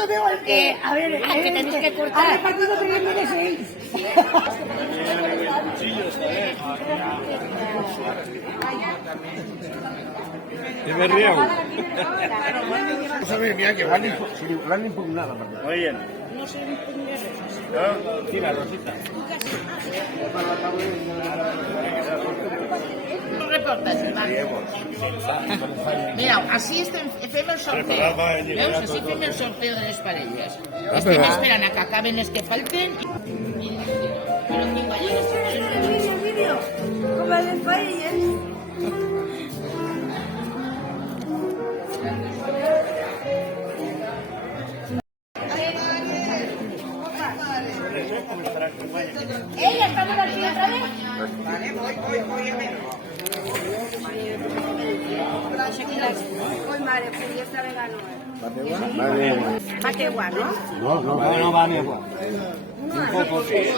eso tengo que... A ver, que tenéis que cortar. Ha repartido 3.6. ¿Qué me río? No sabe, mira que van lo han impugnado. Muy bien. No se impugne Sí, la Rosita. reportatge, va. Mireu, així fem el sorteo. Veus? Així fem el sorteo de les parelles. Estem esperant a que acaben les que falten i però tinc allà les vídeo, com a les paelles. Ella, ¿estamos aquí otra vez? Vale, voy a ver. Hoy madre, pues ya está vegano. Bategua, ¿no? No va a nevar. Un poco sí.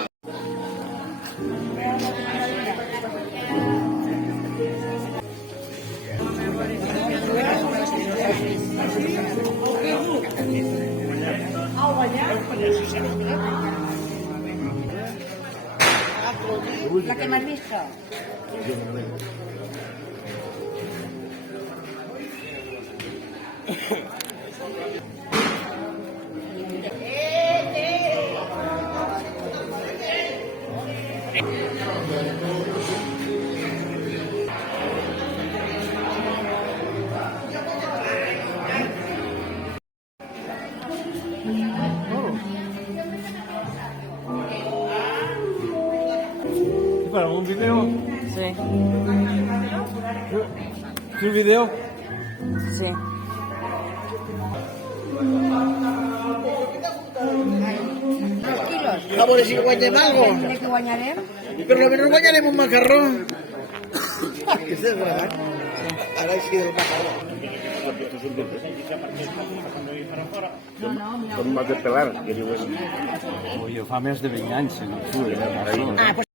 La que me has visto. ¿Para un video? Sí, ¿Un video? sí. A veure si guanyem algo. Crec que guanyarem. Però no guanyarem un macarró. Que és desgravat. Ara sí del macarró. Con más de pelar, que diuen. Oye, fa més de 20 anys, no? Ah, pues...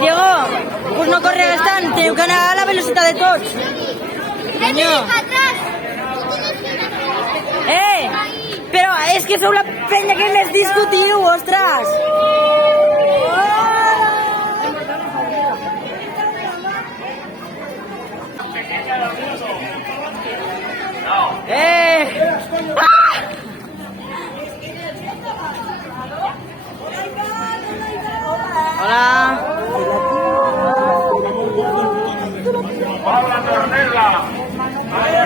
Diego, pues no corregues tant, teniu que anar a la velocitat de tots. Senyor. Però és que sou la penya que més discutiu, ostres. Hola. Hola, Tornella.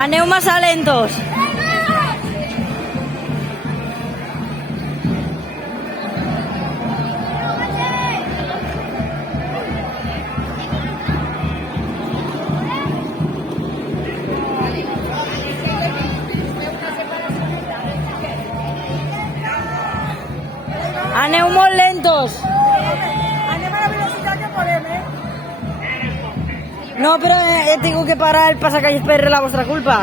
Aneu massa lentos. Aneu molt lentos. Anem a la velocitat que podem, No, però he tingut que parar el passacalles per la vostra culpa.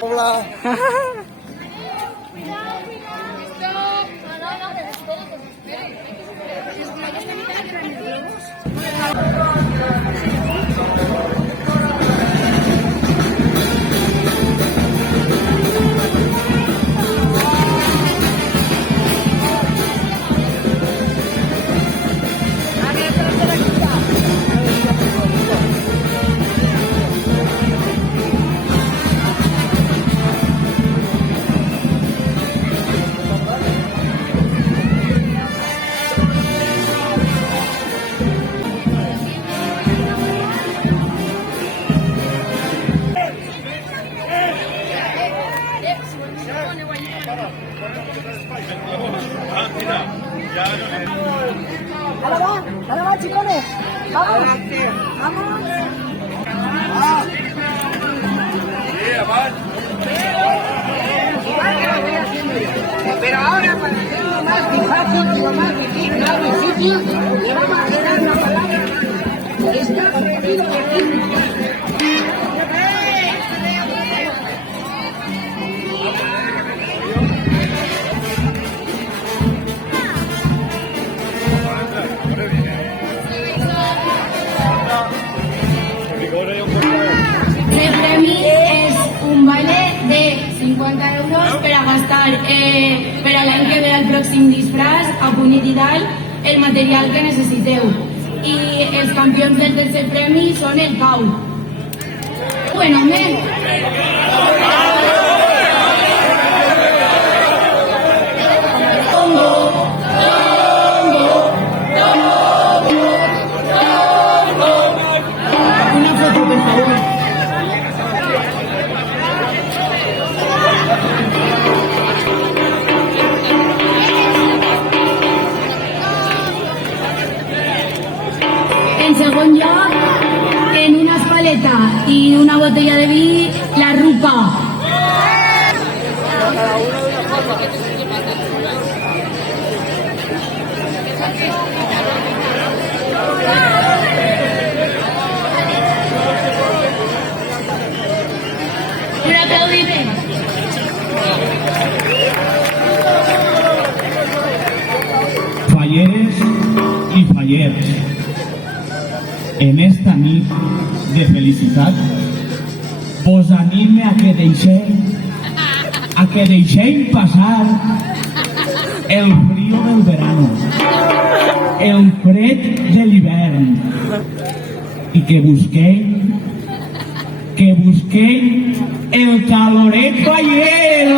Hola. Ahora va, chicones. Vamos. Vamos. Pero ahora para hacerlo más fácil, lo más difícil, más difícil, le vamos a dar la palabra. Está prohibido El premi és un vale de 50 euros per a gastar per a l'any que ve el pròxim disfraç, a Punit i tal, el material que necessiteu. I els campions del tercer premi són el cau. Bueno, home. Una foto, por favor. En segon lloc, en una espaleta y una botella de vi, la rupa. Un aplaudiment. Falleres i fallers, en esta nit de felicitat vos anime a que deixem passar el frío del verano, el fred de l'hivern i que busquem el caloret faller.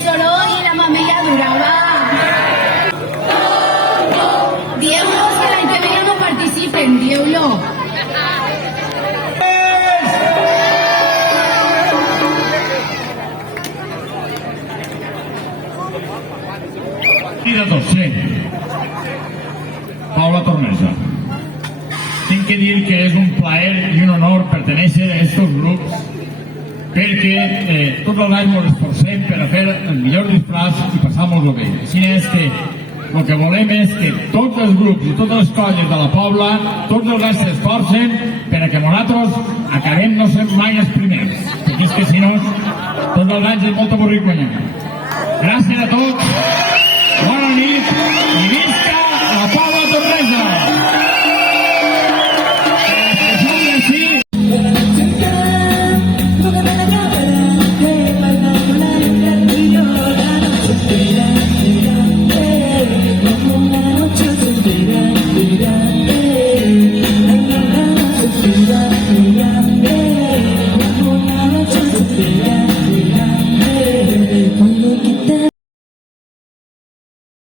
Solo y la mamella duraba. Dieulos que l'any que ve no participen, dieulo. Crida docent, Paula Tornesa. Tinc que dir que és un plaer i un honor pertenèixer a estos grups perquè tots els anys ens esforcem per a fer el millor disfraç i passar-nos-ho bé. Així és que el que volem és que tots els grups i totes les colles de la Pobla, tots els anys s'esforcen per a que nosaltres acabem no sent mai els primers, perquè és que si no, tots els anys és molt avorrit guanyar. Gràcies a tots, bona nit